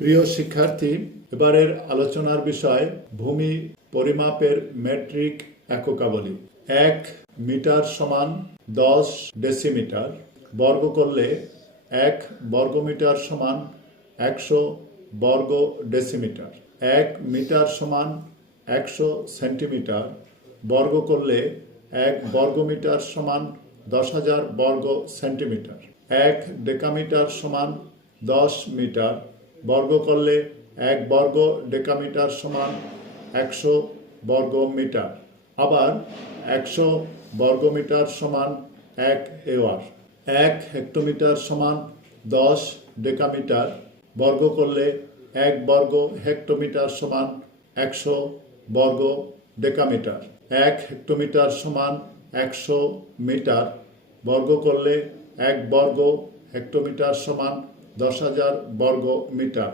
প্রিয় শিক্ষার্থী, এবারের আলোচনার বিষয় ভূমি পরিমাপের মেট্রিক এককাবলী। 1 মিটার সমান 10 ডেসিমিটার, বর্গ করলে 1 বর্গমিটার সমান 100 বর্গ ডেসিমিটার। 1 মিটার সমান 100 সেন্টিমিটার, বর্গ করলে 1 বর্গমিটার সমান 10,000 বর্গ সেন্টিমিটার। 1 ডেকামিটার সমান 10 মিটার, বর্গ করলে 1 বর্গ ডেকামিটার সমান 100 বর্গ মিটার। আবার 100 বর্গমিটার সমান 1 এওয়ার। 1 হেক্টোমিটার সমান 10 ডেকামিটার, বর্গ করলে 1 বর্গ হেক্টোমিটার সমান 100 বর্গ ডেকামিটার। 1 হেক্টোমিটার সমান 100 মিটার, বর্গ করলে 1 বর্গ হেক্টোমিটার সমান 10,000 বর্গ মিটার।